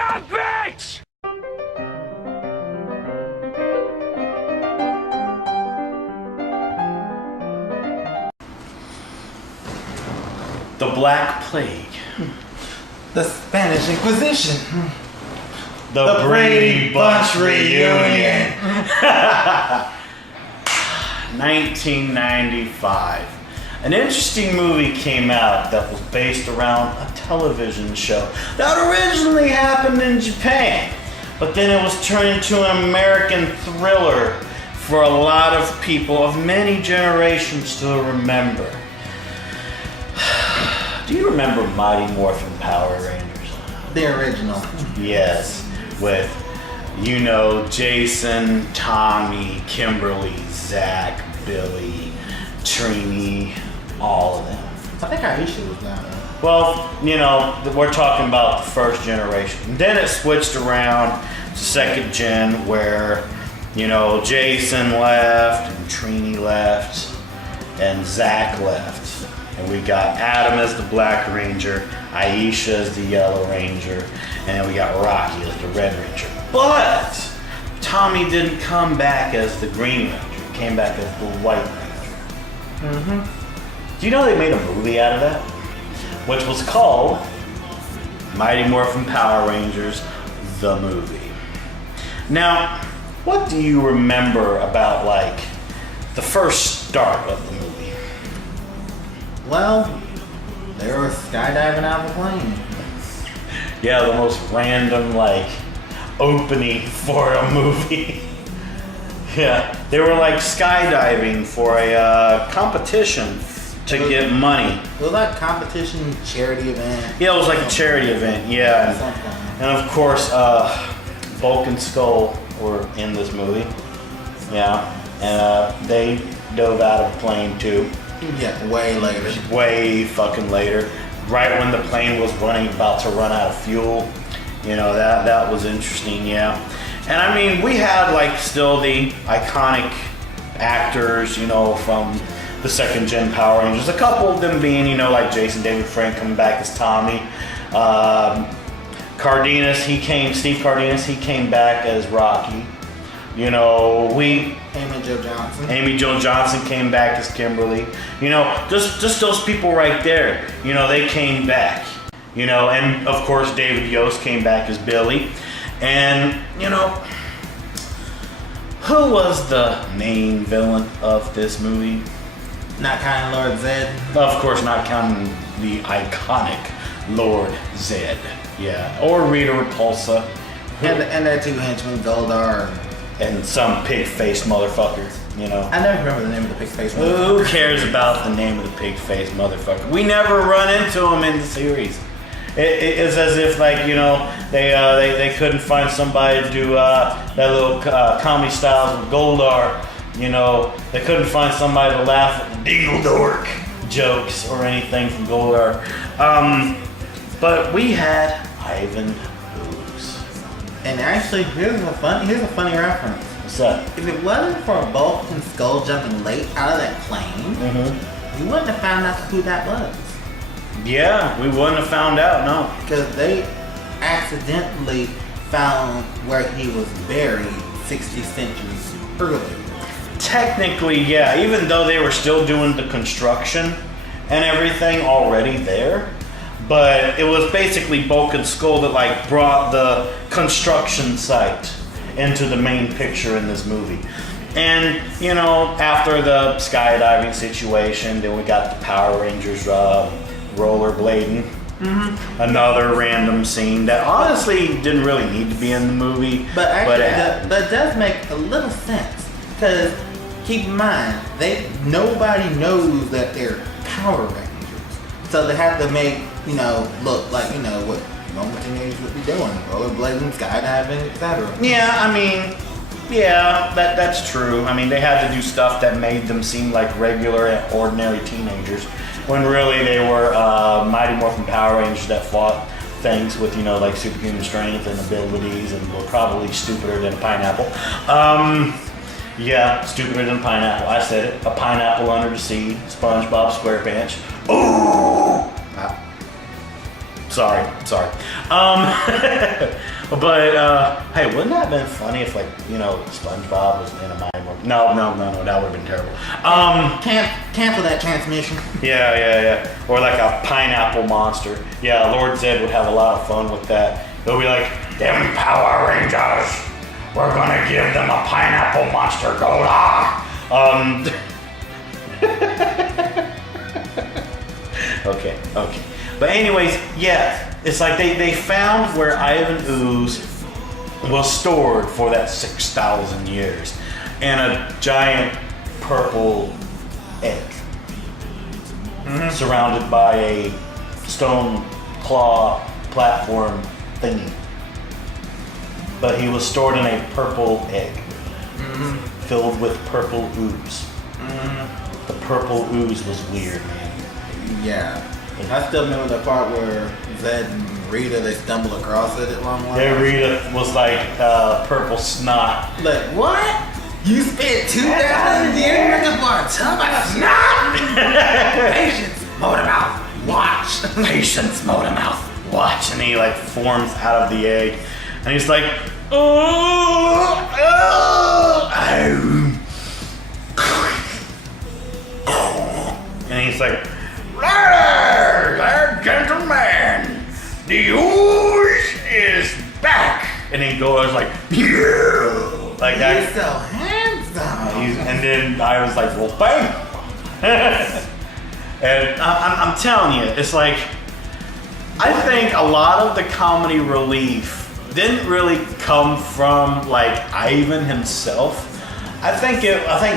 Yeah, bitch! The Black Plague. The Spanish Inquisition. The Brady Bunch reunion. 1995. An interesting movie came out that was based around a television show that originally happened in Japan, but then it was turned into an American thriller for a lot of people of many generations to remember. Do you remember Mighty Morphin Power Rangers? The original. Yes, with, you know, Jason, Tommy, Kimberly, Zach, Billy, Trini, all of them. I think Aisha was down there. Well, you know, we're talking about the first generation. And then it switched around to second gen where, you know, Jason left and Trini left and Zach left. And we got Adam as the Black Ranger, Aisha as the Yellow Ranger, and then we got Rocky as the Red Ranger. But Tommy didn't come back as the Green Ranger. He came back as the White Ranger. Mm-hmm. Do you know they made a movie out of that? Which was called Mighty Morphin Power Rangers, the movie. Now, what do you remember about, like, the first start of the movie? Well, they were skydiving out of a plane. Yeah, the most random, like, opening for a movie. Yeah, they were like skydiving for a competition to get money. It was like a competition charity event. Yeah, it was like a charity event, yeah. And of course, Bulk and Skull were in this movie. Yeah, and they dove out of a plane too. Yeah, way later. Way fucking later. Right when the plane was about to run out of fuel. You know, that was interesting, yeah. And I mean, we had like still the iconic actors, you know, from the second gen Power Rangers. A couple of them being, you know, like Jason David Frank coming back as Tommy. Steve Cardenas, he came back as Rocky. You know, Amy Jo Johnson came back as Kimberly. You know, just those people right there. You know, they came back. You know, and of course David Yost came back as Billy. And, you know, who was the main villain of this movie? Not counting Lord Zed. Of course, not counting the iconic Lord Zed. Yeah, or Rita Repulsa. And their two henchmen, Goldar. And some pig-faced motherfucker, you know. I never remember the name of the pig-faced motherfucker. Who cares about the name of the pig-faced motherfucker? We never run into him in the series. It's as if, like, you know, they couldn't find somebody to do that little comedy styles with Goldar. You know, they couldn't find somebody to laugh at the Dingle Dork jokes or anything from Goldar. But we had Ivan Ooze. And actually, here's a funny reference. What's that? If it wasn't for Bulk and Skull jumping late out of that plane, you wouldn't have found out who that was. Yeah, we wouldn't have found out, no. Because they accidentally found where he was buried 60 centuries earlier. Technically, yeah, even though they were still doing the construction and everything already there. But it was basically Bulk and Skull that like brought the construction site into the main picture in this movie. And, you know, after the skydiving situation, then we got the Power Rangers rollerblading. Another random scene that honestly didn't really need to be in the movie. But actually, that does make a little sense. Because keep in mind, nobody knows that they're Power Rangers. So they have to make, you know, look like, you know, what normal teenagers would be doing. Rollerblading, skydiving, etc. Yeah, I mean, yeah, that's true. I mean, they had to do stuff that made them seem like regular and ordinary teenagers. When really they were Mighty Morphin Power Rangers that fought things with, you know, like superhuman strength and abilities and were probably stupider than a pineapple. Yeah, stupider than a pineapple. I said it. A pineapple under the sea. SpongeBob SquarePants. Ooh! Sorry. But hey, wouldn't that have been funny if, like, you know, SpongeBob was in a mind warp? No, that would have been terrible. Cancel that transmission. Yeah. Or like a pineapple monster. Yeah, Lord Zed would have a lot of fun with that. He'll be like, them Power Rangers, we're gonna give them a pineapple monster Gola. Okay. But anyways, yeah, it's like they found where Ivan Ooze was stored for that 6,000 years in a giant purple egg, surrounded by a stone claw platform thingy. But he was stored in a purple egg, filled with purple ooze. The purple ooze was weird, man. Yeah. I still remember the part where Zed and Rita, they stumble across it at one point. Yeah, Rita was like purple snot. Like, what? You spent 2,000 years looking for a tub of snot? Patience, Motormouth, watch. Patience, Motormouth, watch. And he like forms out of the egg. And he's like, oh. And he's like, there, gentlemen, the ooze is back. And then goes like, yeah, like that. He's so handsome. And then I was like, well, bang. And I'm telling you, it's like, I think a lot of the comedy relief didn't really come from like Ivan himself. I think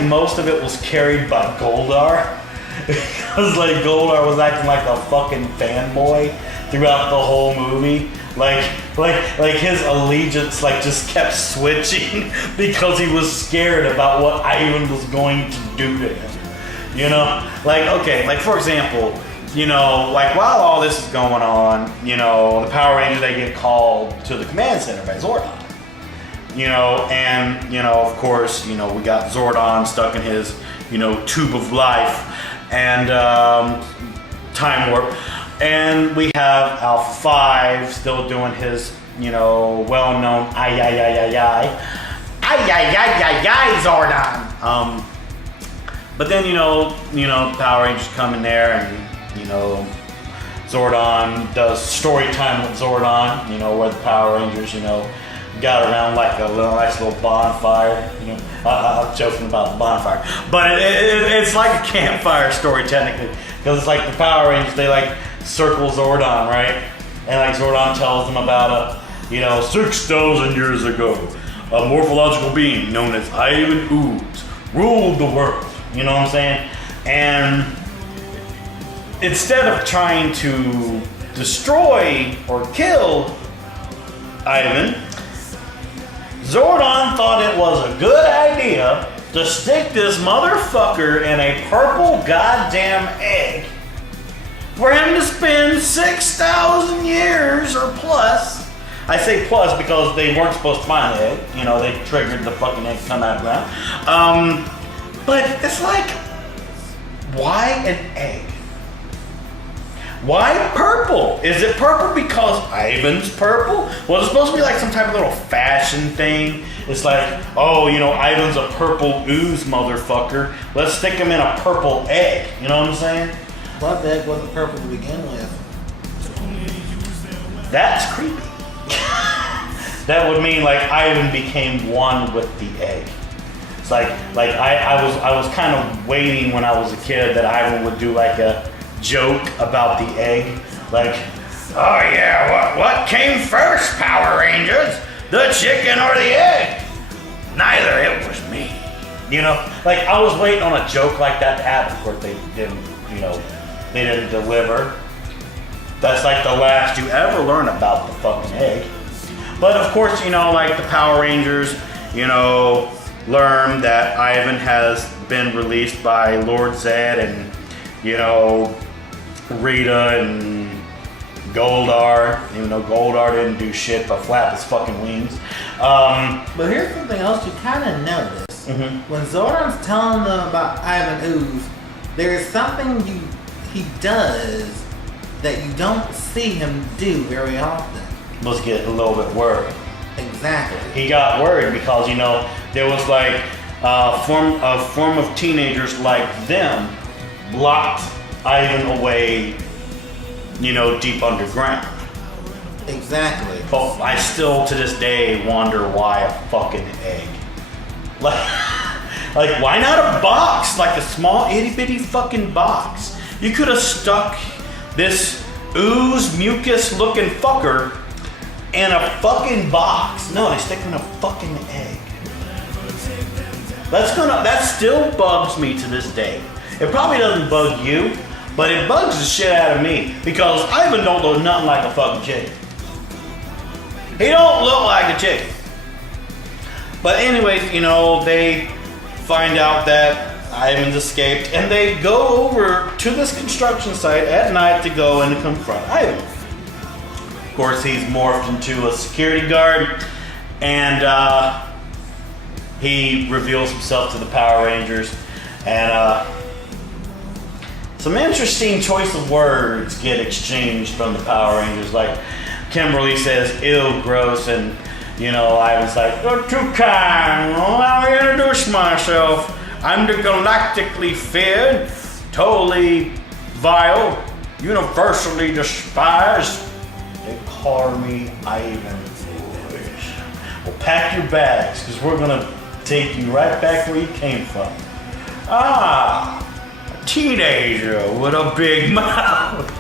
most of it was carried by Goldar. Because like Goldar was acting like a fucking fanboy throughout the whole movie. Like his allegiance like just kept switching because he was scared about what Ivan was going to do to him. You know? Like, okay, like for example, you know, like while all this is going on, you know, the Power Rangers, they get called to the command center by Zordon. You know, and, you know, of course, you know, we got Zordon stuck in his, you know, tube of life and time warp. And we have Alpha 5 still doing his, you know, well-known Zordon. But then, you know, Power Rangers come in there and, you know, Zordon does story time with Zordon, you know, where the Power Rangers, you know, got around like a nice little bonfire. You know, I'm joking about the bonfire, but it's like a campfire story technically, because it's like the Power Rangers, they like circle Zordon, right? And like Zordon tells them about 6,000 years ago, a morphological being known as Ivan Ooze ruled the world. You know what I'm saying? And instead of trying to destroy or kill Ivan, Zordon thought it was a good idea to stick this motherfucker in a purple goddamn egg for him to spend 6,000 years or plus. I say plus because they weren't supposed to find the egg. You know, they triggered the fucking egg to come out of the ground. But it's like, why an egg? Why purple? Is it purple because Ivan's purple? Was it supposed to be like some type of little fashion thing? It's like, oh, you know, Ivan's a purple ooze motherfucker. Let's stick him in a purple egg. You know what I'm saying? What the egg wasn't purple to begin with? That's creepy. That would mean like Ivan became one with the egg. It's like I was kind of waiting when I was a kid that Ivan would do like a joke about the egg, like, oh yeah, what came first, Power Rangers, the chicken or the egg? Neither, it was me. You know, like I was waiting on a joke like that to happen. Of course, they didn't deliver. That's like the last you ever learn about the fucking egg. But of course, you know, like the Power Rangers, you know, learn that Ivan has been released by Lord Zed and, you know, Rita and Goldar, even though Goldar didn't do shit but flap his fucking wings. But here's something else you kind of notice. When Zordon's telling them about Ivan Ooze, there is something he does that you don't see him do very often. Was getting a little bit worried. Exactly. He got worried because, you know, there was like a form of teenagers like them locked Ivan away, you know, deep underground. Exactly. But I still to this day wonder why a fucking egg. Like why not a box? Like a small itty bitty fucking box. You could have stuck this ooze mucus looking fucker in a fucking box. No, they stick him in a fucking egg. That still bugs me to this day. It probably doesn't bug you, but it bugs the shit out of me because Ivan don't look nothing like a fucking chicken. He don't look like a chicken. But anyways, you know, they find out that Ivan's escaped and they go over to this construction site at night to go and confront Ivan. Of course, he's morphed into a security guard and he reveals himself to the Power Rangers and some interesting choice of words get exchanged from the Power Rangers. Like Kimberly says, "Ew, gross," and you know, Ivan's like, "You're too kind. Allow me to introduce myself. I'm the galactically feared, totally vile, universally despised. They call me Ivan. Well, pack your bags, because we're gonna take you right back where you came from. Ah, a teenager with a big mouth.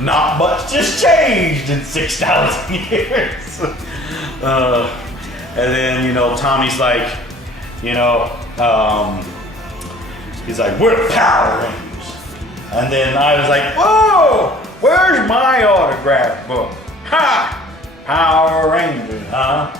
Not much has changed in 6,000 years." And then, you know, Tommy's like, you know, he's like, "We're the Power Rangers." And then I was like, "Whoa, where's my autograph book? Ha! Power Rangers, huh?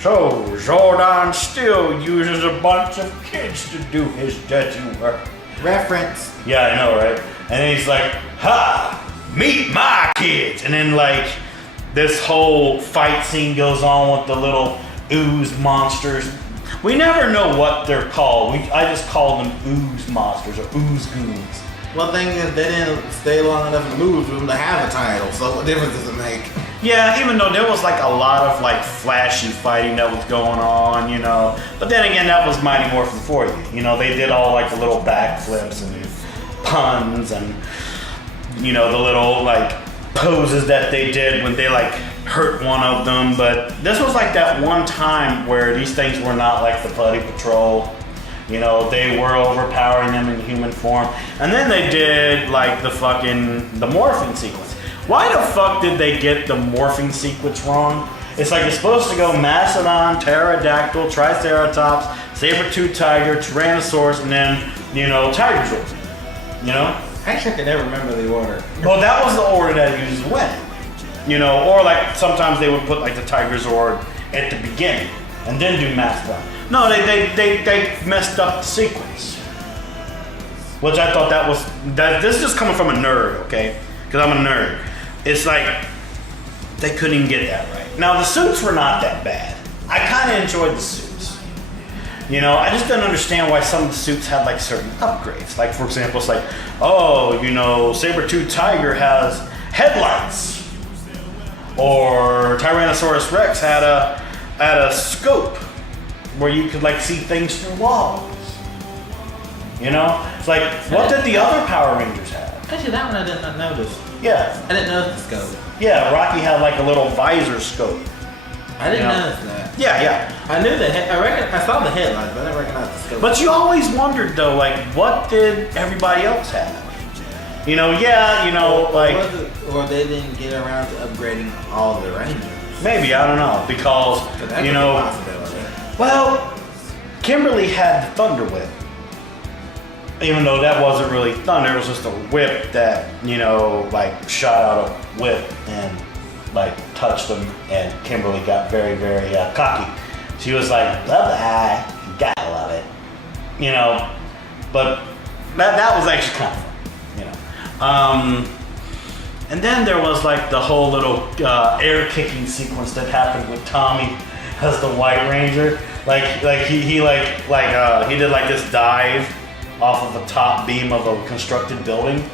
So, Zordon still uses a bunch of kids to do his dirty work." Reference. Yeah, I know, right? And then he's like, "Ha! Meet my kids!" And then, like, this whole fight scene goes on with the little ooze monsters. We never know what they're called. I just call them ooze monsters or ooze goons. Well, the thing is, they didn't stay long enough in the movie for them to have a title, so what difference does it make? Yeah, even though there was like a lot of like flashy fighting that was going on, you know. But then again, that was Mighty Morphin for you. You know, they did all like the little backflips and puns and, you know, the little like poses that they did when they like hurt one of them. But this was like that one time where these things were not like the Putty Patrol. You know, they were overpowering them in human form. And then they did like the morphing sequence. Why the fuck did they get the morphing sequence wrong? It's like it's supposed to go Mastodon, Pterodactyl, Triceratops, Saber-tooth Tiger, Tyrannosaurus, and then, you know, Tigerzord. You know? Actually, I can never remember the order. Well, that was the order that it usually went. You know, or like sometimes they would put like the Tigerzord at the beginning and then do Mastodon. No, they messed up the sequence. Which I thought this is just coming from a nerd, okay? Because I'm a nerd. It's like, they couldn't even get that right. Now, the suits were not that bad. I kind of enjoyed the suits. You know, I just didn't understand why some of the suits had like certain upgrades. Like, for example, it's like, oh, you know, Saber-tooth Tiger has headlights. Or Tyrannosaurus Rex had a scope where you could like see things through walls. You know? It's like, what did the other Power Rangers have? Actually, that one I did not notice. Yeah. I didn't notice the scope. Yeah, Rocky had like a little visor scope. I didn't notice that. Yeah. I knew I saw the headlights, but I didn't recognize the scope. But you always wondered though, like, what did everybody else have? You know, or they didn't get around to upgrading all the Rangers. Maybe, I don't know, because, you know, well, Kimberly had the Thunder Whip. Even though that wasn't really thunder, it was just a whip that, you know, like shot out a whip and like touched them, and Kimberly got very, very cocky. She was like, bye-bye, gotta love it. You know, but that was actually kind of fun, you know. And then there was like the whole little air kicking sequence that happened with Tommy as the White Ranger. Like he did like this dive off of the top beam of a constructed building.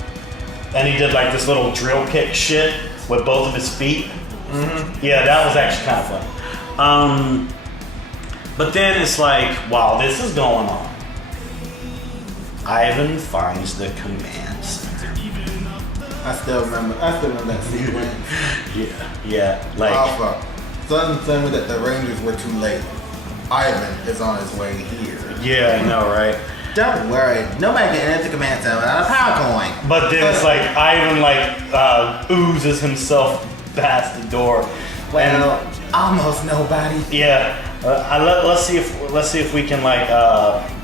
and he did like this little drill kick shit with both of his feet. Mm-hmm. Yeah, that was actually kind of funny. But then it's like, while this is going on, Ivan finds the command center. I still remember that sequence. Yeah, like Alpha. Sudden told me that the Rangers were too late. Ivan is on his way here. Yeah, I know, right? Don't worry, nobody can enter the command center without a power coin. But then it's like Ivan oozes himself past the door. Well, almost nobody. Yeah. Let's see if we can like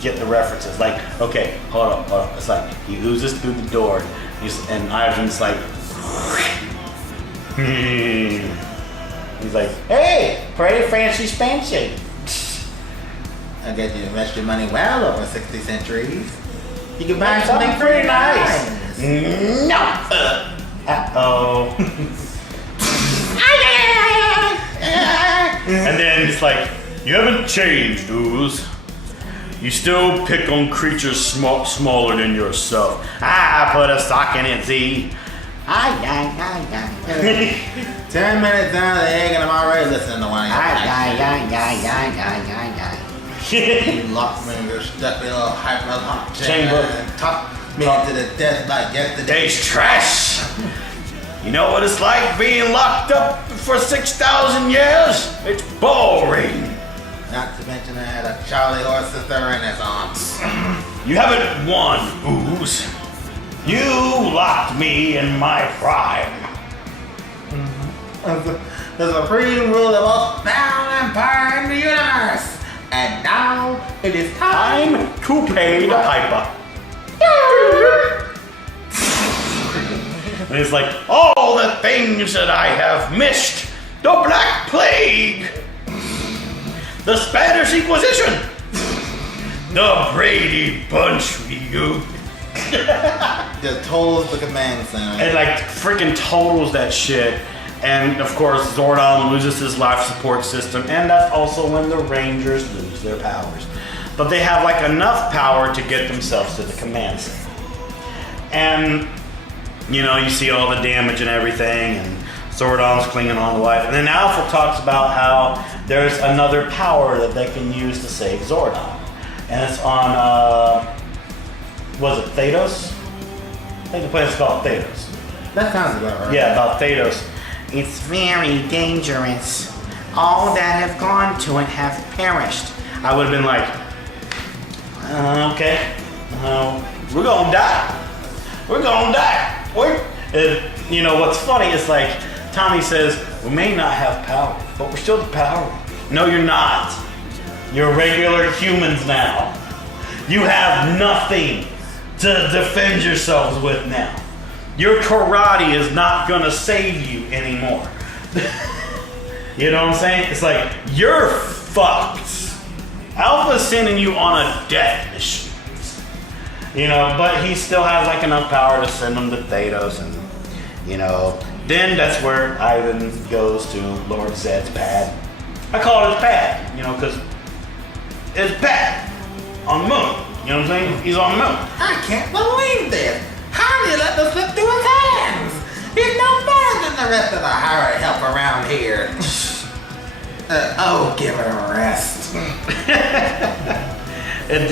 get the references. Like, okay, hold up. It's like he oozes through the door, and Ivan's like, he's like, hey, pretty fancy spancy. I get you invest your money well over 60 centuries. You can buy something pretty nice. No. Uh-oh. And then it's like, you haven't changed, Ooze. You still pick on creatures smaller than yourself. I put a sock in it, Z. 10 minutes down the egg and I'm already listening to one of you locked me in your stuffy little hyper-lock chamber and talked me to the death like yesterday's trash. You know what it's like being locked up for 6,000 years? It's boring. Not to mention I had a Charlie horse sister Renaissance. You haven't won, Ooze. You locked me in my prime. The supreme ruler of most bound empire in the universe. And now it is time to pay the piper. And it's like, all the things that I have missed. The Black Plague. The Spanish Inquisition. The Brady Bunch reunion. Just totals the command center. And like freaking totals that shit. And of course Zordon loses his life support system, and that's also when the Rangers lose their powers. But they have like enough power to get themselves to the command center. And you know, you see all the damage and everything, and Zordon's clinging on to life. And then Alpha talks about how there's another power that they can use to save Zordon. And it's on was it Thanos? I think the place is called Thanos. That sounds about right. Yeah, about Thanos. It's very dangerous. All that have gone to it have perished. I would have been like, okay, we're gonna die. We're gonna die. You know what's funny is like Tommy says, we may not have power, but we're still the power. No, you're not. You're regular humans now. You have nothing to defend yourselves with now. Your karate is not gonna save you anymore. You know what I'm saying? It's like, you're fucked. Alpha's sending you on a death mission. You know, but he still has like enough power to send them to Thanos, and you know, then that's where Ivan goes to Lord Zed's pad. I call it his pad, you know, because it's pad on the moon. You know what I'm saying? He's on the moon. I can't believe this. How do you let this slip through his hands? He's no better than the rest of the hired help around here. Give it a rest. And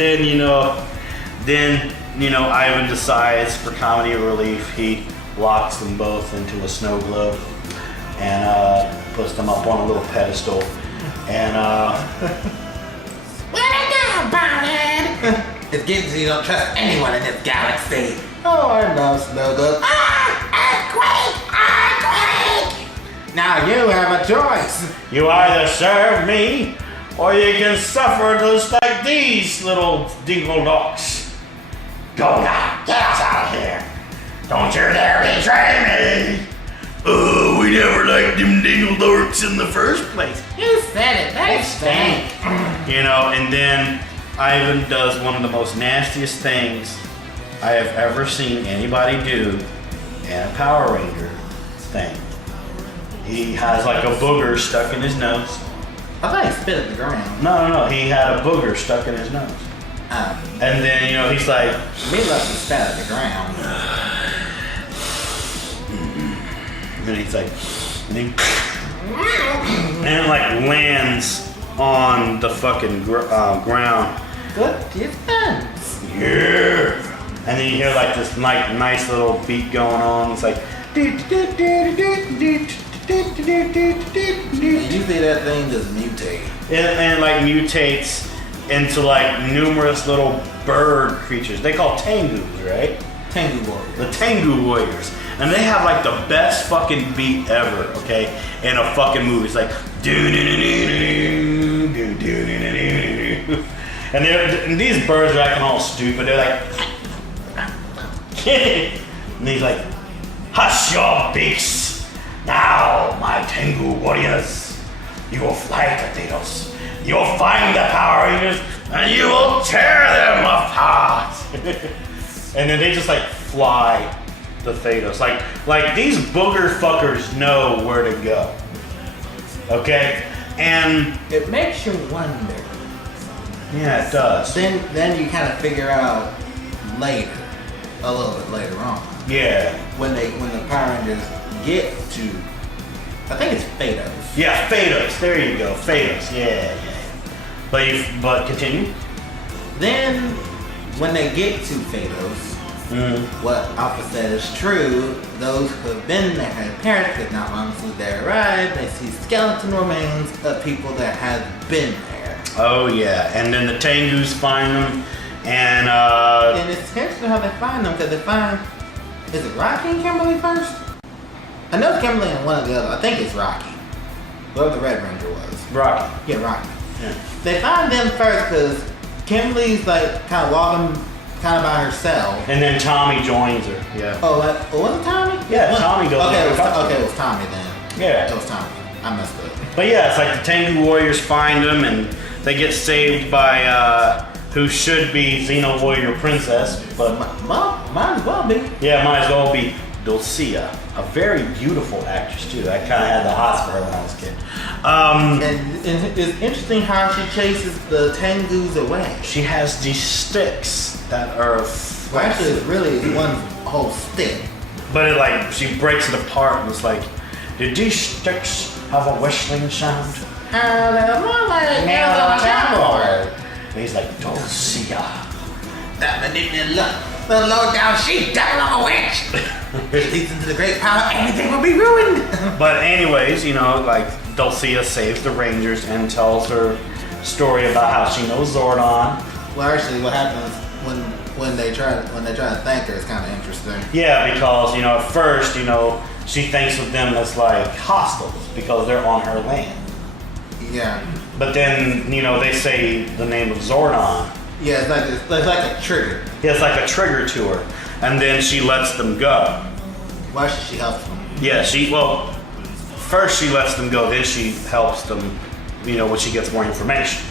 then, Ivan decides for comedy relief, he locks them both into a snow globe and puts them up on a little pedestal. And where'd it go, Bonehead? It gives you don't trust anyone in this galaxy. Oh, I love snow globes. Earthquake! Now you have a choice. You either serve me, or you can suffer just like these little dingle docks. Go now, get us out of here. Don't you dare betray me. Oh, we never liked them dingle dorks in the first place. You said it, they stink. And then Ivan does one of the most nastiest things I have ever seen anybody do in a Power Ranger thing. He has like a booger stuck in his nose. I thought he spit at the ground. No. He had a booger stuck in his nose. And then, he's like... We left him spit at the ground. and he's like, and it like lands on the fucking ground. Good defense. Yeah. And then you hear like this nice little beat going on. It's like, And you see that thing just mutate. and it like mutates into like numerous little bird creatures. They call Tengus, right? Tengu Warrior. The Tengu Warriors. And they have like the best fucking beat ever, okay? In a fucking movie. It's like and these birds are acting all stupid. They're like and he's like, hush your beaks. Now, my Tengu warriors, you will fly to Thedos. You will find the Power Rangers and you will tear them apart. And then they just like fly to Thedos. Like these booger fuckers know where to go. Okay? And it makes you wonder. yeah, it does. Then you kind of figure out later, a little bit later on, Yeah. when the Power Rangers get to, I think it's Thedos. Yeah, Thedos. There you go. Thedos. Yeah. But continue. Then when they get to Thedos, what Alpha said is true. Those who have been there had parents, but not long since they arrived. They see skeleton remains of people that have been there. Oh yeah, and then the Tengus find them, and And it's interesting how they find them, because they find, is it Rocky and Kimberly first? I know it's Kimberly and one of the other. I think it's Rocky. Whoever the Red Ranger was. Rocky. Yeah, Rocky. Yeah. They find them first because Kimberly's like kind of walking kind of by herself. And then Tommy joins her. Yeah. Oh, was it Tommy? Yeah, Tommy goes. Okay, over. it was Tommy then. Yeah. It was Tommy. I messed up. But yeah, it's like the Tengu Warriors find them, and they get saved by who should be Xeno Warrior Princess, but Might as well be. yeah, might as well be Dulcia, a very beautiful actress too. I kind of had the hots for her when I was a kid. And it's interesting how she chases the Tengus away. She has these sticks that are. Well, actually, it's really one whole stick. But it like she breaks it apart and it's like, did these sticks have a whistling sound? They're more like And he's like, Dulcia. The low down sheep, devil of a witch. Leads into the great power, anything will be ruined. But anyways, you know, like Dulcia saves the Rangers and tells her story about how she knows Zordon. Well, actually, what happens when they try to thank her is kind of interesting. Yeah, because you know at first, you know, she thinks of them as like hostiles because they're on her land. Yeah. But then, you know, they say the name of Zordon. Yeah, it's like a trigger. Yeah, it's like a trigger to her, and then she lets them go. Why should she help them? Yeah, first she lets them go, then she helps them, you know, when she gets more information.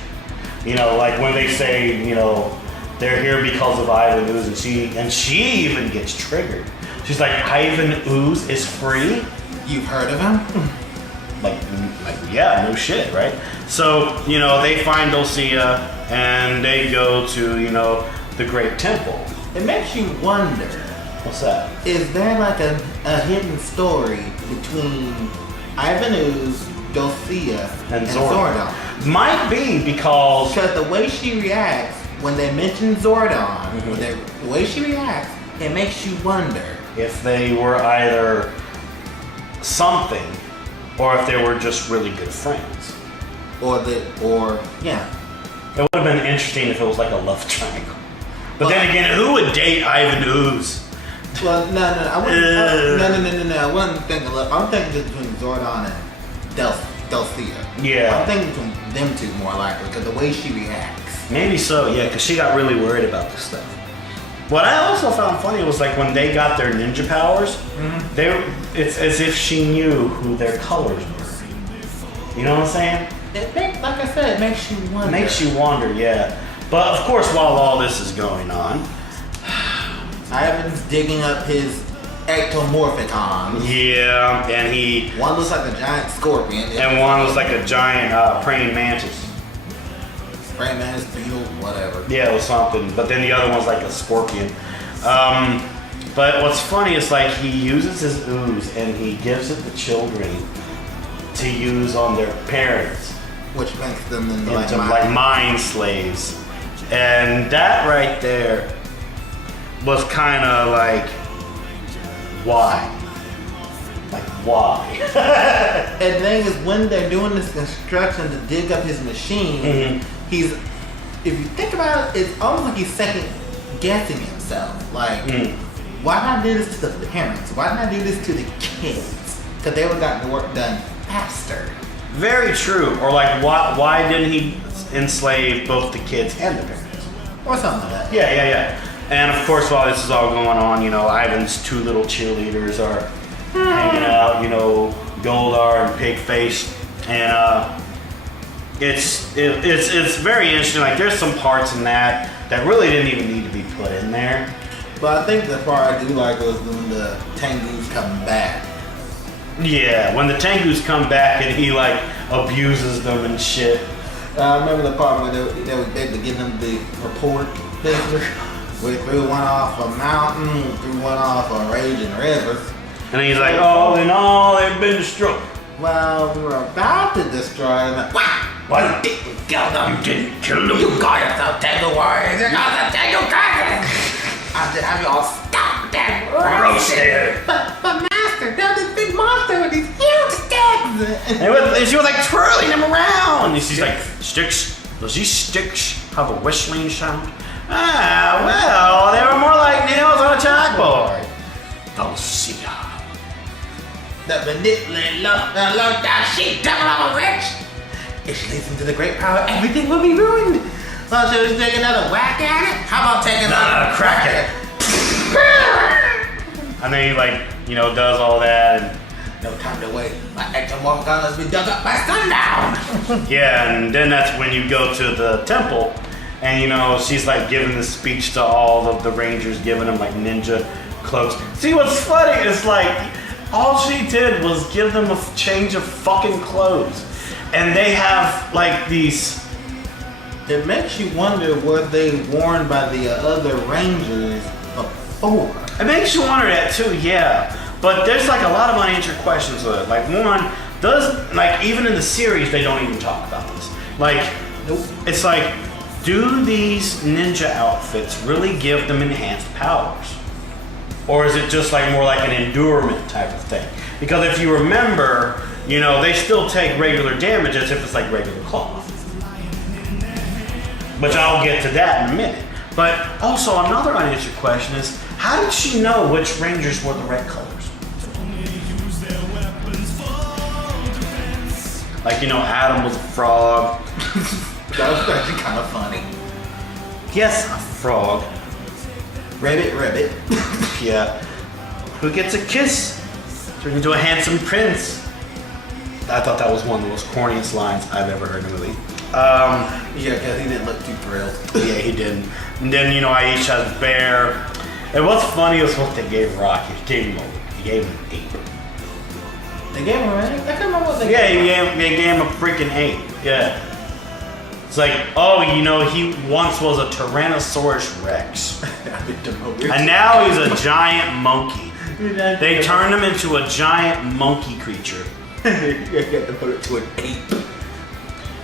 You know, like when they say, you know, they're here because of Ivan Ooze, and she even gets triggered. She's like, Ivan Ooze is free? You've heard of him? Like yeah, no shit, right? So, you know, they find Dulcia and they go to, you know, the Great Temple. It makes you wonder. What's that? Is there like a hidden story between Ivan Ooze, Dulcia, and Zordon? Might be because the way she reacts when they mention Zordon, the way she reacts, it makes you wonder if they were either something or if they were just really good friends. Yeah. It would have been interesting if it was like a love triangle. But then again, who would date Ivan Ooze? Well, no, I wouldn't. No. I wasn't thinking love. I'm thinking just between Zordon and Dulcia. Yeah. I'm thinking between them two more likely because the way she reacts. Maybe so, yeah, because she got really worried about this stuff. What I also found funny was like when they got their ninja powers, it's as if she knew who their colors were. You know what I'm saying? Like I said, it makes you wonder. Makes you wonder, yeah. But of course, while all this is going on, Ivan's digging up his ectomorphicons. yeah, and One looks like a giant scorpion. and one was like a giant praying mantis. Praying mantis, beetle, whatever. Yeah, it was something. But then the other one's like a scorpion. But what's funny is like he uses his ooze and he gives it to children to use on their parents. Which makes them into like mind slaves. And that right there was kind of like, why? Like, why? And the thing is, when they're doing this construction to dig up his machine, he's, if you think about it, it's almost like he's second guessing himself. Like, why not do this to the parents? Why not do this to the kids? Because they would have gotten the work done faster. Very true. Or like, why didn't he enslave both the kids and the parents? Or something like that. Yeah. And of course, while this is all going on, Ivan's two little cheerleaders are hanging out, Goldar and Pigface, and it's very interesting. Like, there's some parts in that really didn't even need to be put in there. But I think the part I do like was when the Tengus come back. Yeah, when the Tengus come back and he like abuses them and shit. I remember the part where they were giving them the report picture. We threw one off a mountain, threw one off a raging river. And he's like, oh, then all they've been destroyed. Well, we were about to destroy them. What? You didn't kill them. You didn't kill them. You got yourself Tengu warriors. You got the Tengu dragons. I should have you all stop them. Roasted. But Master, there's this big monster with these huge sticks. And she was like twirling them around. And she's like, sticks? Does these sticks have a whistling sound? Ah, well, they were more like nails on a chalkboard. Don't see ya. The manipulated love that she devil of a witch. If she leads into the great power, everything will be ruined. So should we take another whack at it? How about taking another crack at it? And then he like, does all that and no time to wait. My ectomorph must be dug up by sundown. yeah, and then that's when you go to the temple and she's like giving this speech to all of the rangers, giving them like ninja cloaks. See, what's funny is like all she did was give them a change of fucking clothes. And they have like these. It makes you wonder, were they worn by the other rangers before? It makes you wonder that too, yeah. But there's like a lot of unanswered questions with it. Like one, even in the series they don't even talk about this. Like, it's like, do these ninja outfits really give them enhanced powers? Or is it just like more like an endurement type of thing? Because if you remember, they still take regular damage as if it's like regular cloth. Which I'll get to that in a minute. But also another unanswered question is, how did she know which rangers were the red colors? Like, Adam was a frog. That was actually kind of funny. Yes, a frog. Ribbit. Yeah. Who gets a kiss? Turned into a handsome prince. I thought that was one of the most corniest lines I've ever heard in a movie. Yeah, because he didn't look too thrilled. Yeah, he didn't. And then, Aisha's bear. And what's funny is what they gave Rocky. He gave him an ape. They gave him an ape? I can't remember what they gave him. Yeah, they gave him a freaking ape. Yeah. It's like, he once was a Tyrannosaurus Rex. And now he's a giant monkey. They turned him into a giant monkey creature. You have to put it to an ape.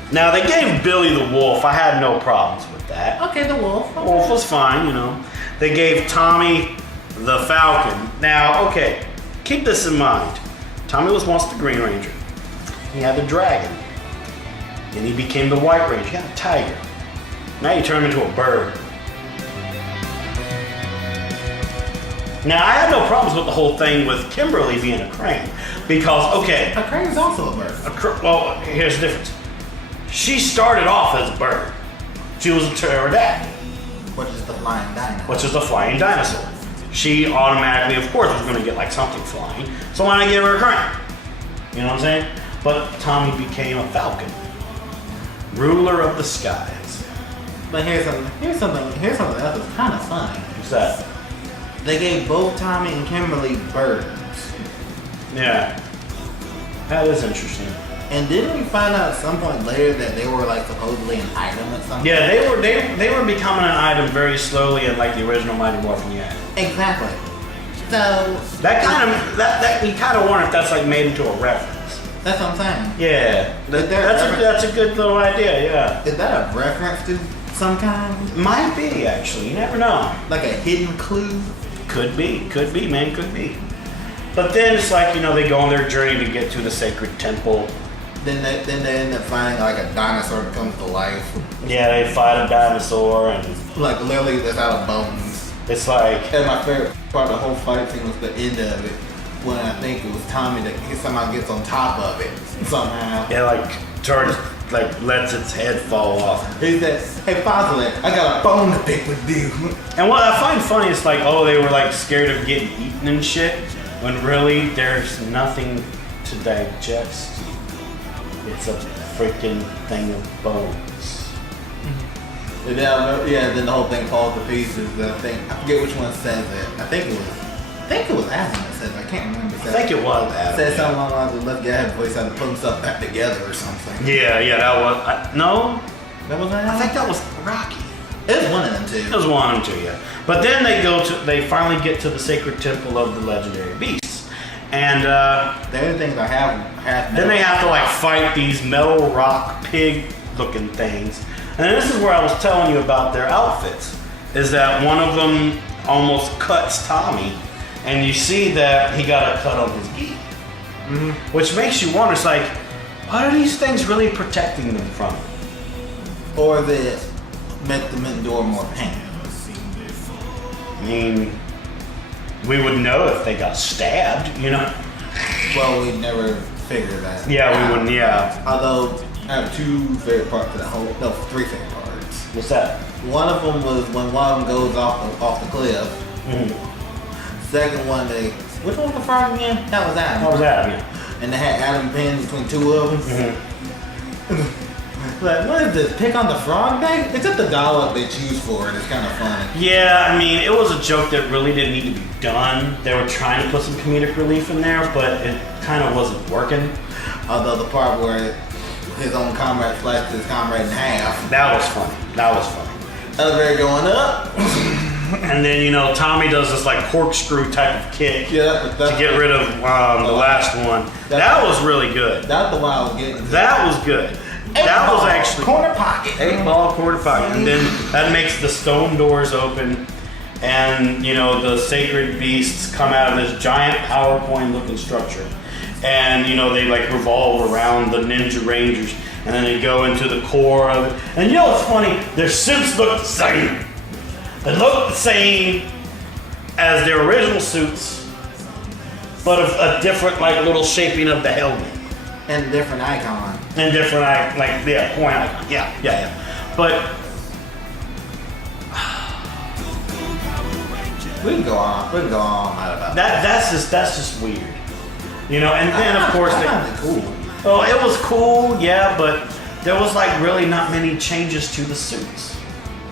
Now, they gave Billy the Wolf. I had no problems with that. Okay, the wolf. Okay. Wolf was fine, They gave Tommy the Falcon. Now, okay, keep this in mind. Tommy was once the Green Ranger. He had the dragon. Then he became the White Ranger. He got a tiger. Now you turn him into a bird. Now, I had no problems with the whole thing with Kimberly being a crane. Because, okay. A crane is also a bird. Well, here's the difference. She started off as a bird. She was a pterodactyl. Which is the flying dinosaur. Which is the flying dinosaur. She automatically, of course, was going to get like something flying. So why not give her a crane? You know what I'm saying? But Tommy became a falcon. Ruler of the skies. But here's something else that's kind of funny. What's that? They gave both Tommy and Kimberly birds. Yeah. That is interesting. And didn't we find out at some point later that they were like supposedly an item at some point? Yeah, they were becoming an item very slowly in like the original Mighty Morphin. Yeah. Exactly. So That kind of that you kind of wonder if that's like made into a reference. that's what I'm saying. Yeah, that's a good little idea. Yeah, Is that a reference to some kind? might be actually. You never know. Like a hidden clue? Could be, man, could be. But then it's like they go on their journey to get to the sacred temple. Then they end up finding like a dinosaur that comes to life. Yeah, they fight a dinosaur and Like literally that's out of bones. it's like. And my favorite part of the whole fight scene was the end of it. When I think it was Tommy that somehow gets on top of it somehow. Yeah, like turns, like lets its head fall off. He said, "Hey, Fossilin, I got a bone to pick with you." And what I find funny is like, oh, they were like scared of getting eaten and shit, when really there's nothing to digest. It's a freaking thing of bones. And then, then the whole thing falls to pieces. I forget which one says it. I think it was Adam that said it. I can't remember. I think it was Adam. Said something along the lines of let's get voice out to put himself back together or something. Yeah, that was. No, That was Adam? I think that was Rocky. It was one of them It two. was one of them too, yeah. But then they finally get to the sacred temple of the legendary beasts. And The only things I have then they have to like fight these metal rock pig looking things. And this is where I was telling you about their outfits. Is that one of them almost cuts Tommy, and you see that he got a cut on his gi. Mm-hmm. Which makes you wonder, it's like, what are these things really protecting them from? or that make them endure more pain. I mean, we would know if they got stabbed, Well, we never figured that. Yeah, we out. wouldn't, yeah. Although I have two favorite parts of that whole, no, three favorite parts. What's that? One of them was when one of them goes off the cliff. Mm-hmm. Second one, which one was the frog again? That was Adam. What was that? Yeah. And they had Adam pinned between two of them. Mm-hmm. Like, what is this? Pick on the frog thing? It's just the dialogue they choose for it. It's kind of funny. Yeah, I mean, it was a joke that really didn't need to be done. They were trying to put some comedic relief in there, but it kind of wasn't working. Although the part where his own comrade slashed his comrade in half. That was funny. Elevator going up. And then, Tommy does this like corkscrew type of kick Yeah, to get rid of the last one. That was really good. That's the one I was getting. That was good. That was actually corner pocket. 8-ball quarter pocket. And then that makes the stone doors open, and the sacred beasts come out of this giant PowerPoint looking structure. And they like revolve around the Ninja Rangers, and then they go into the core of it. And what's funny? Their suits look the same. They look the same as their original suits, but of a different like little shaping of the helmet. And different icon. And different, point icon. Yeah. But We can go on about that. that's just weird, And then of course I found it cool. Oh, it was cool, yeah, but there was like really not many changes to the suits.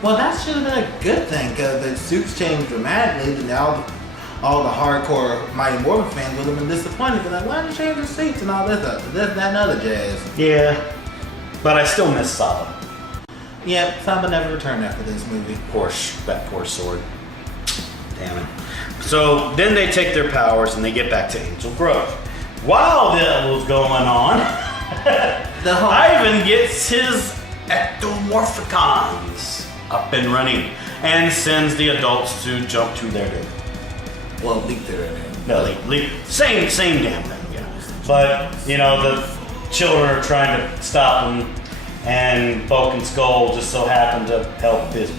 Well, that should have been a good thing because the suits changed dramatically, and all the hardcore Mighty Morphin fans would have been disappointed. They're like, why did you change the suits and all this stuff? This, that, and other jazz. Yeah, but I still miss Saba. Yep, Saba never returned after this movie. That poor sword. Damn it. So then they take their powers and they get back to Angel Grove. While that was going on, Ivan gets his ectomorphicons up and running and sends the adults to jump to their doom. Well, leak there. No, leap. Same damn thing, yeah. But, the children are trying to stop him, and Bulk and Skull just so happen to help this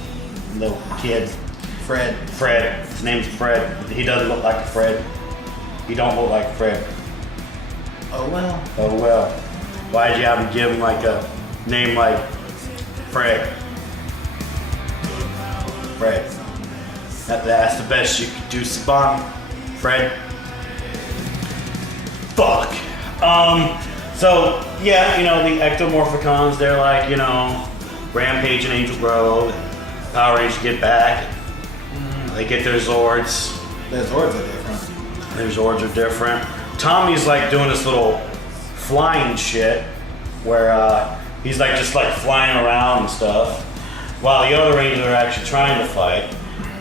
little kid. Fred. His name's Fred. He doesn't look like Fred. He don't look like Fred. Oh Oh well. Why'd you have him give him like a name like Fred? That's the best you could do, Saban. Fred. Fuck. So yeah, the ectomorphicons, they're like, Rampage and Angel Grove, and Power Rangers get back. They get their Zords. Their Zords are different. Their Zords are different. Tommy's like doing this little flying shit where he's like just like flying around and stuff, while the other Rangers are actually trying to fight.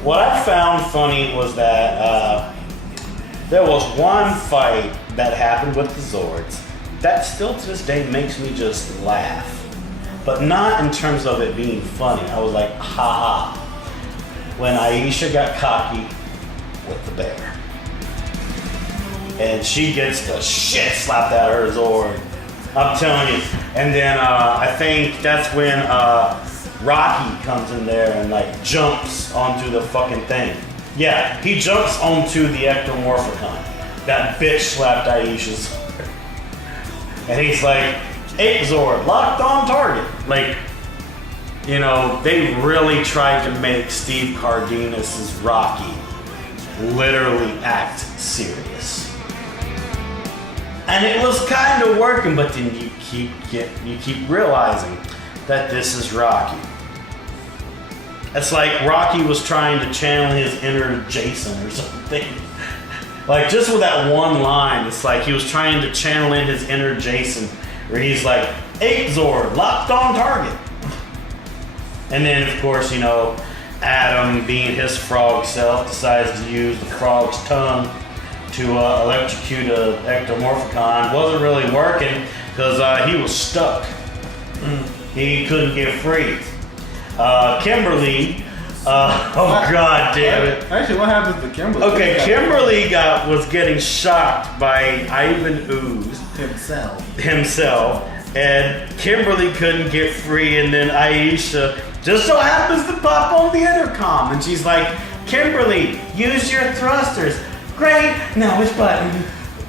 What I found funny was that there was one fight that happened with the Zords that still to this day makes me just laugh. But not in terms of it being funny. I was like, ha ha. When Aisha got cocky with the bear. And she gets the shit slapped out of her Zord. I'm telling you. And then I think that's when Rocky comes in there and like jumps onto the fucking thing. Yeah, he jumps onto the ectomorphicon. That bitch slapped Aisha's Zord. And he's like, 8 Zord, locked on target. Like, you know, they really tried to make Steve Cardenas' Rocky literally act serious. And it was kind of working, but then you keep realizing that this is Rocky. It's like Rocky was trying to channel his inner Jason or something. Like just with that one line, it's like he was trying to channel in his inner Jason, where he's like, 8 Zord, locked on target. And then of course, you know, Adam, being his frog self, decides to use the frog's tongue to electrocute a ectomorphicon. Wasn't really working because he was stuck. He couldn't get free. Kimberly, oh god damn it. Actually, what happens to Kimberly? Okay, Kimberly was getting shocked by Ivan Ooze himself, and Kimberly couldn't get free, and then Aisha just so happens to pop on the intercom, and she's like, Kimberly, use your thrusters. Great, now which button?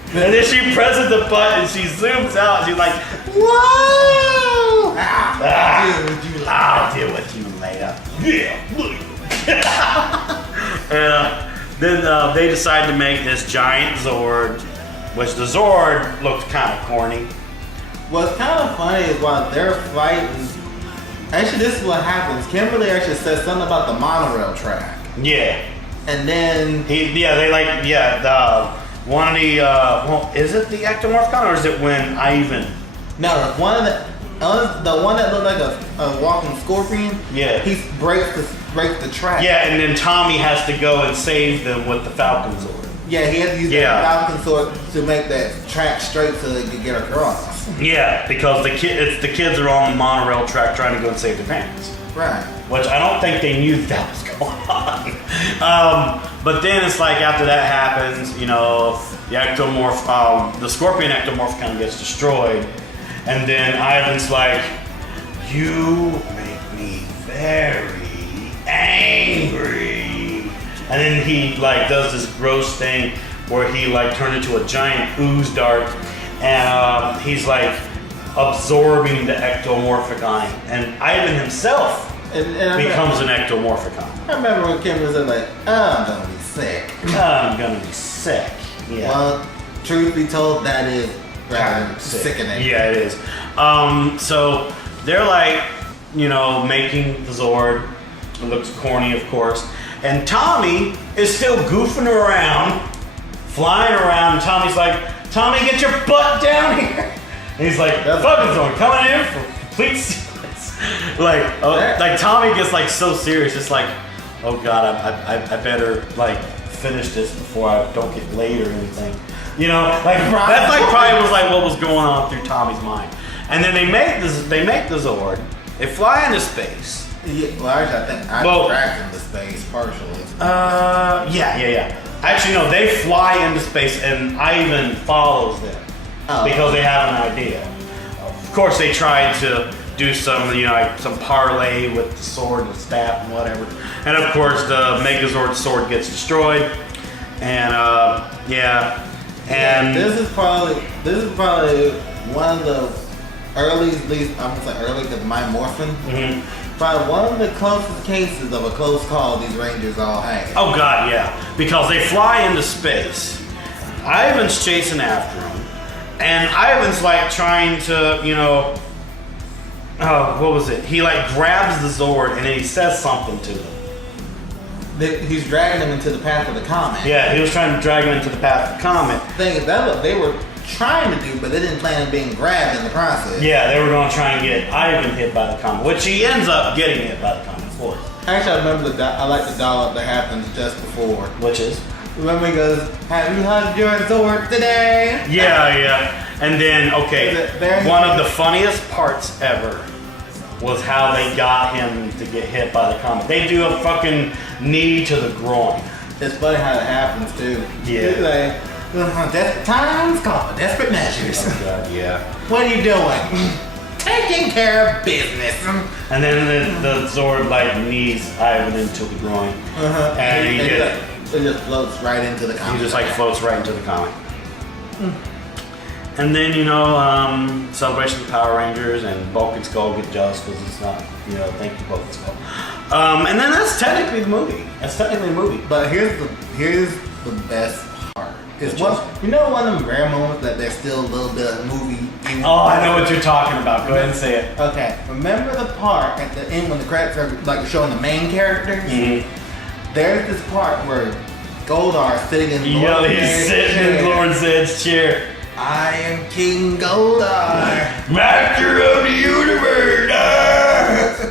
And then she presses the button, she zooms out, and she's like, whoa! I'll deal with you later. Yeah, then they decide to make this giant Zord, which the Zord looks kind of corny. What's kind of funny is while they're fighting, actually this is what happens. Kimberly actually says something about the monorail track. Yeah. And then one of the well, is it the ectomorphicon or is it when Ivan? No, one of the one that looked like a walking scorpion. Yeah. He breaks the track. Yeah, and then Tommy has to go and save them with the Falcon Zord. Yeah, he had to use the Falcon Sword to make that track straight so they could get across. Yeah, because the kids are on the monorail track trying to go and save their parents. Right. Which I don't think they knew that was going on. But then it's like after that happens, you know, the scorpion ectomorphicon gets destroyed, and then Ivan's like, "You make me very angry," and then he like does this gross thing where he like turned into a giant ooze dart, and he's like absorbing the ectomorphicon, and Ivan himself becomes an ectomorphicon. I remember when Kim was like, I'm gonna be sick. I'm gonna be sick. Yeah. Well, truth be told, that is rather sickening. Yeah, it is. So they're like, you know, making the Zord. It looks corny, of course. And Tommy is still goofing around, flying around. And Tommy's like, Tommy, get your butt down here. And he's like, fucking Zord, coming in for complete sequence. Like Tommy gets like so serious. It's like, oh god, I better like finish this before I don't get late or anything. You know, like that's like probably was like what was going on through Tommy's mind. And then they make the Zord. They fly into space. Yeah, well, actually, I think I dragged into space partially. Yeah. Actually, no, they fly into space, and Ivan follows them because they have an idea. Of course, they tried to do some, you know, like some parlay with the sword and the staff and whatever. And of course, the Megazord sword gets destroyed. And this is probably one of the early, at least I'm gonna say early because my Morphin. Mm-hmm. Probably one of the closest cases of a close call these Rangers all had. Oh god, yeah. Because they fly into space. Ivan's chasing after them. And Ivan's like trying to, you know, what was it? He like grabs the Zord and then he says something to them. He's dragging them into the path of the comet. Yeah, he was trying to drag them into the path of the comet. Thing is, that's what they were trying to do, but they didn't plan on being grabbed in the process. Yeah, they were going to try and get Ivan hit by the comet, which he ends up getting hit by the comet, of course. Actually, I remember I like the dollop that happened just before. Which is? Remember he goes, have you hugged your sword today? Yeah. And then, okay, one of the funniest parts ever was how they got him to get hit by the comet. They do a fucking knee to the groin. It's funny how it happens too. Yeah. It's like, desperate times call for desperate measures. Oh god, yeah. What are you doing? Taking care of business. And then the Zord like knees Ivan into the groin. And it just floats right into the comic. he just like floats right into the comic. And then, Celebration of the Power Rangers and Bulk and Skull get jealous because it's not, thank you, Bulk and Skull. And then that's technically the movie. That's technically the movie. But here's the best part. It's one of them rare moments that there's still a little bit of movie. Oh, I know what you're talking about. Go ahead and say it. Okay, remember the part at the end when the credits are like showing the main characters? Mm-hmm. There's this part where Goldar is sitting in he's sitting in Lord Zed's chair. I am King Goldar, Master of the Universe.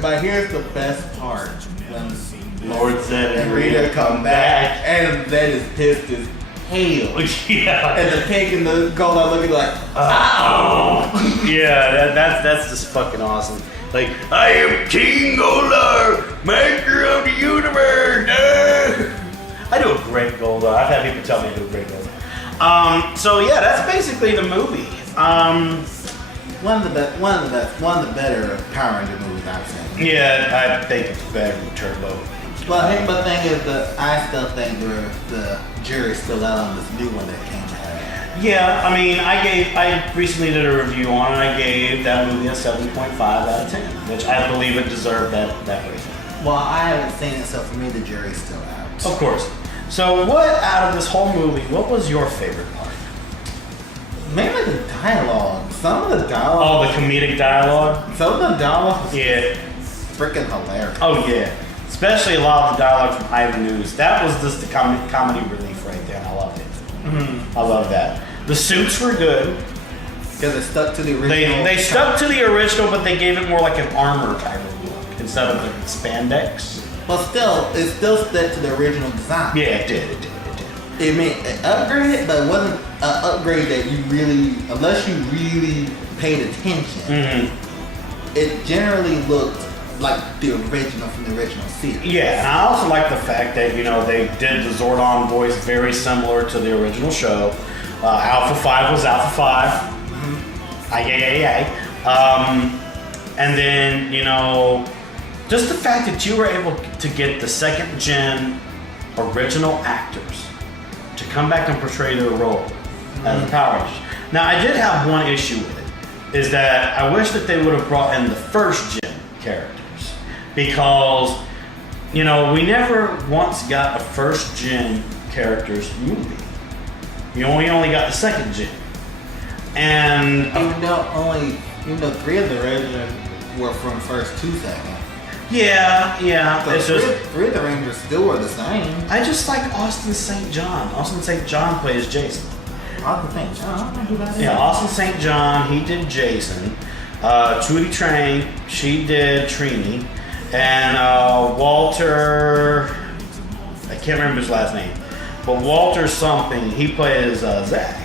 But here's the best part: when Lord Zed and Rita come back, and Zed is pissed as hell. Yeah. And the pig and the Goldar looking like, oh. Yeah, that's just fucking awesome. Like, I am King Goldar, Master of the Universe. I do a great Goldar. I've had people tell me I do a great Goldar. So yeah, that's basically the movie. one of the better Power Ranger movies I've seen. Yeah, I think it's better than Turbo. But the thing is that I still think the jury's still out on this new one that came out. Yeah, I mean, I recently did a review on it. I gave that movie a 7.5 out of 10, which I believe it deserved that rating. Well, I haven't seen it, so for me the jury's still out. Of course. So what out of this whole movie, what was your favorite part? Mainly the dialogue. Some of the dialogue. Oh, the comedic dialogue? Some of the dialogue was Yeah. freaking hilarious. Oh, yeah. Especially a lot of the dialogue from Ivan News. That was just the comedy relief right there, and I loved it. Mm-hmm. I love that. The suits were good. Because it stuck to the original. They stuck to the original, but they gave it more like an armor type of look instead of the spandex. But still, it still stuck to the original design. Yeah, it did. It upgraded, but it wasn't an upgrade that you really, unless you really paid attention, it generally looked like the original from the original series. Yeah, and I also like the fact that, they did the Zordon voice very similar to the original show. Alpha 5 was Alpha 5. And then, just the fact that you were able to get the second gen original actors to come back and portray their role as the Power Rangers. Now, I did have one issue with it, is that I wish that they would have brought in the first gen characters, because, we never once got a first gen characters movie. We only got the second gen. And Even though 3 of the Rangers were from first to second. yeah, So it's just three of the Rangers still were the same. I just like Austin St. John. Austin St. John plays Jason. Austin St. John, I don't know who that is. Yeah, Austin St. John, he did Jason. Trudy Train, she did Trini. And Walter, I can't remember his last name, but Walter something, he plays Zach.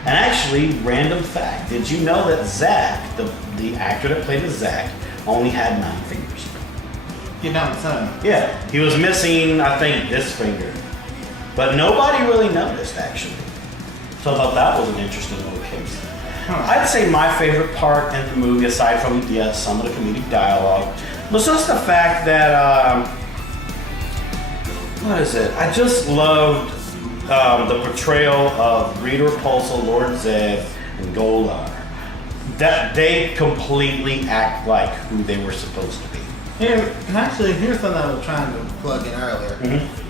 And actually, random fact, did you know that Zach, the actor that played Zach, only had 9 fingers? You know what I'm saying? Yeah, he was missing, I think, this finger. But nobody really noticed, actually. So I thought that was an interesting little case. I'd say my favorite part in the movie, aside from, some of the comedic dialogue, was just the fact that, what is it? I just loved the portrayal of Rita Repulsa, Lord Zed, and Goldar. That they completely act like who they were supposed to be. Here's something I was trying to plug in earlier.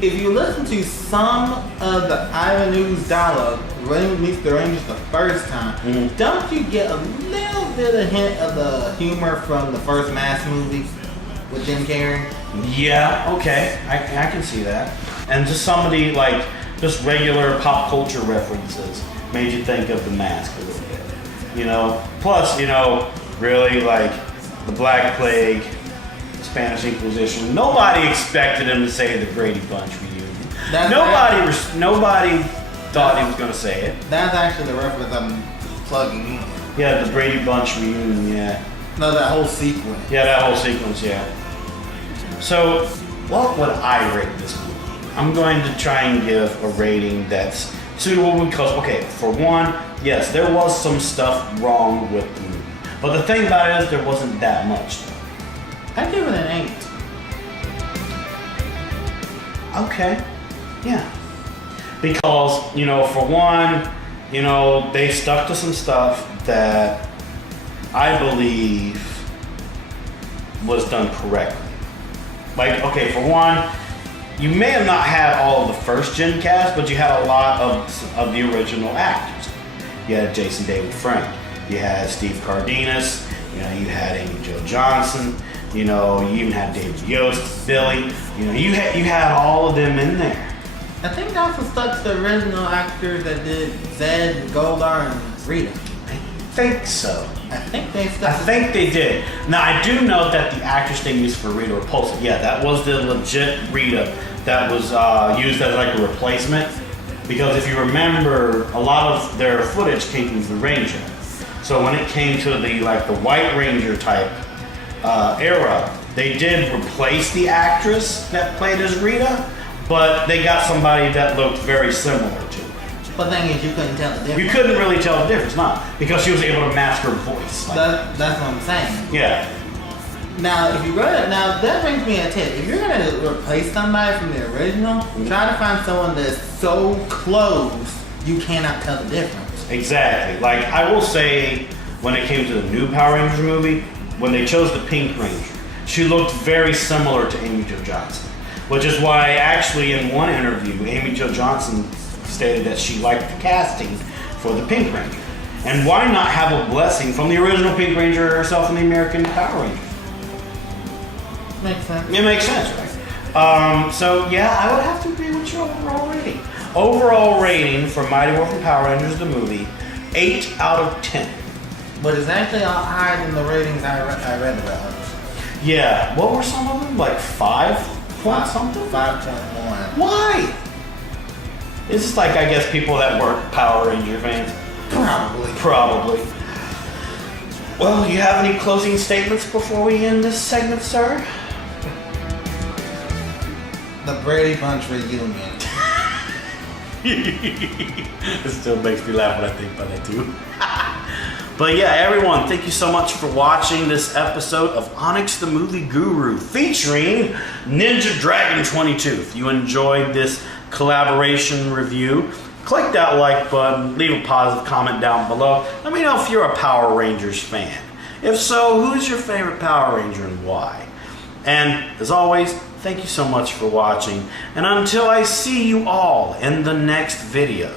If you listen to some of the Ivan News dialogue when he meets the Rangers the first time, don't you get a little bit of hint of the humor from the first Mask movie with Jim Carrey? Yeah, okay, I can see that. And just some of the just regular pop culture references made you think of the Mask a little bit. Plus, really the Black Plague, Spanish Inquisition. Nobody expected him to say the Brady Bunch reunion. Nobody thought he was gonna say it. That's actually the reference I'm plugging in. Yeah, the Brady Bunch reunion. Yeah. No, that whole sequence. Yeah, that whole sequence. Yeah. So, what would I rate this movie? I'm going to try and give a rating that's suitable because, okay, for one, yes, there was some stuff wrong with the movie, but the thing about it is there wasn't that much. I give it an 8. Okay. Yeah. Because, you know, for one, you know, they stuck to some stuff that I believe was done correctly. Like, okay, for one, you may have not had all of the first gen cast, but you had a lot of the original actors. You had Jason David Frank, you had Steve Cardenas, you know, you had Amy Jo Johnson, you know, you even had David Yost, Billy, you know, you had all of them in there. I think they also stuck to the original actors that did Zed, and Goldar, and Rita. I think so. I think they stuck. I think they did. Now, I do know that the actress they used for Rita Repulsa, yeah, that was the legit Rita that was used as like a replacement. Because if you remember, a lot of their footage came from the Ranger. So when it came to the White Ranger type era, they did replace the actress that played as Rita, but they got somebody that looked very similar to her. But the thing is, you couldn't tell the difference. You couldn't really tell the difference, not because she was able to mask her voice. That's what I'm saying. Yeah. Now, that brings me a tip. If you're gonna replace somebody from the original, try to find someone that's so close you cannot tell the difference. Exactly. Like, I will say, when it came to the new Power Rangers movie, when they chose the Pink Ranger, she looked very similar to Amy Jo Johnson. Which is why, actually, in one interview, Amy Jo Johnson stated that she liked the casting for the Pink Ranger. And why not have a blessing from the original Pink Ranger herself in the American Power Rangers? Makes sense. It makes sense, right? So, yeah, I would have to agree with your overall rating. Overall rating for Mighty Morphin Power Rangers, the movie, 8 out of 10. But it's actually a lot higher than the ratings I read about. Yeah, what were some of them? Like 5 point something? 5.1. Why? It's just like, I guess, people that weren't Power Ranger fans. Probably. Well, you have any closing statements before we end this segment, sir? The Brady Bunch reunion. It still makes me laugh when I think about that too. But yeah, everyone, thank you so much for watching this episode of Onyx the Movie Guru featuring NinjaDragon22. If you enjoyed this collaboration review, click that like button, leave a positive comment down below. Let me know if you're a Power Rangers fan. If so, who's your favorite Power Ranger and why? And as always, thank you so much for watching. And until I see you all in the next video,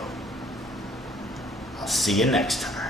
I'll see you next time.